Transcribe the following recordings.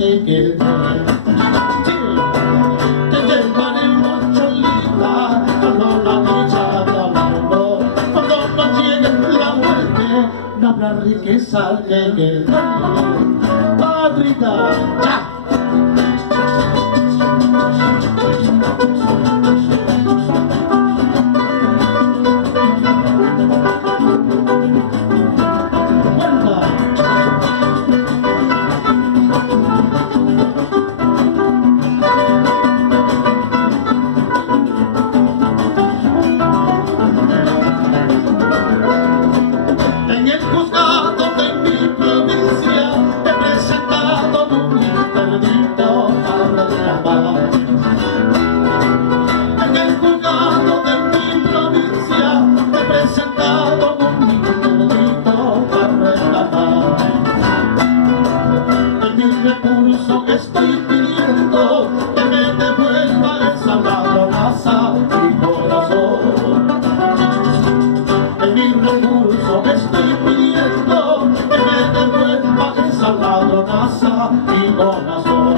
que quede. Sí, te llevaré una cholita, cuando la dicha te habló. Cuando no llegue la muerte, no habrá riqueza que quede. Padrita, ya. En el juzgado de mi provincia he presentado un interdicto para reclamar. En el juzgado de mi provincia he presentado un interdicto para reclamar. En mi recurso estoy pidiendo que me devuelva esa ladronaza mi corazón. En mi recurso estoy pidiendo que me devuelva esa ladronaza mi corazón.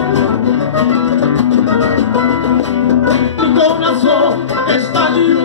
Mi corazón está libre.